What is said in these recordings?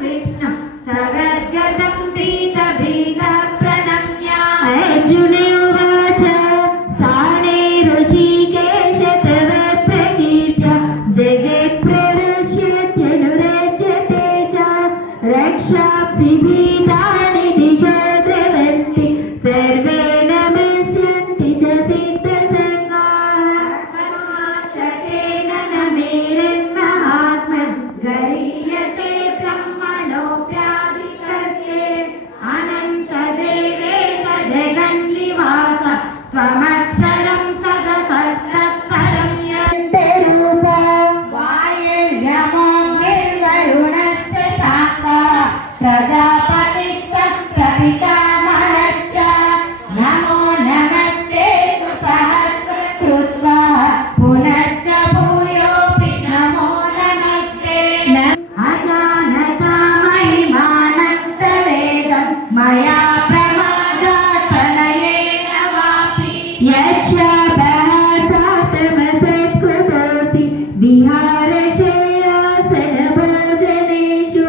कृष्णं सगद्गतं पीतभीतः प्रणम्य अर्जुन उवाच स्थाने ऋषिकेश तव प्रकीर्त्या जगत्प्रदर्श्यत्यनुरज्यते च रक्षांसि भीतानि दिशो द्रवन्ति सर्वे नमस्यन्ति च सिद्धसङ्गाः तस्माच्चकेन न मेरन्महात्मन् गरीयसे ब्रह्मणोऽप्याधिकर्ते अनन्तदेवेश जगन्निवास त्वमक्षरं सदसत्तत्परं यन्तरूपा वायुर्यमोऽग्निर्वरुणश्च शाखः प्रजापतिः सत्प्रपितामहश्च नमो नमस्ते सुसहस्रकृत्वा पुनश्च भूयोऽपि नमो नमस्ते अजानता महिमानन्तवेदं मया प्रमादात् प्रणयेन वापि यच्छापहासातमसत्कृतोऽसि विहारशय्यासनभोजनेषु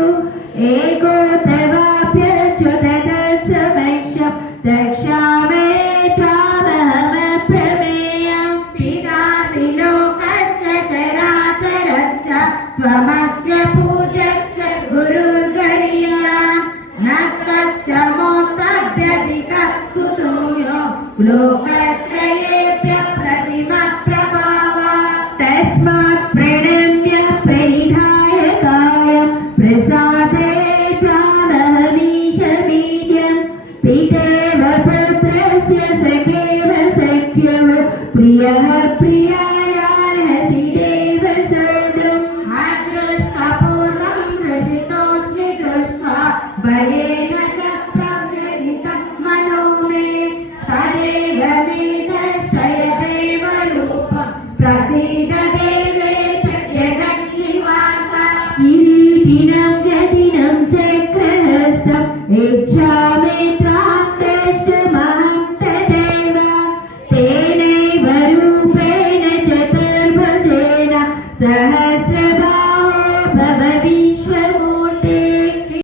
एको तवाप्यच्युततत्समक्षं रक्षामि त्वामहमप्रमेयम् पितासि लोकस्य चराचरस्य त्वमस्य पूज्यस्य गुरुर्गरीयान् न तस्य मोक्षाभ्यधिकः कुतूयो लोकत्रयेभ्य प्रतिमप्रभावः तस्मात् प्रणम्य प्रणिधाय कायं प्रसादे त्वामहमीशमीड्यं पितेव पुत्रस्य सखेव सख्यः प्रियः प्रियायार्हसि देव सोढुम् अदृष्टपूर्वं हृषितोऽस्मि दृष्ट्वा भयेन च प्रव्यथितं मनो मे तदेव मे दर्शय देवरूपं प्रसीद देवेश जगन्निवास किरीटिनं जटिनं चक्रहस्तं इच्छामि त्वां द्रष्टुमहं तथैव तेनैव रूपेण चतुर्भुजेन सहस्र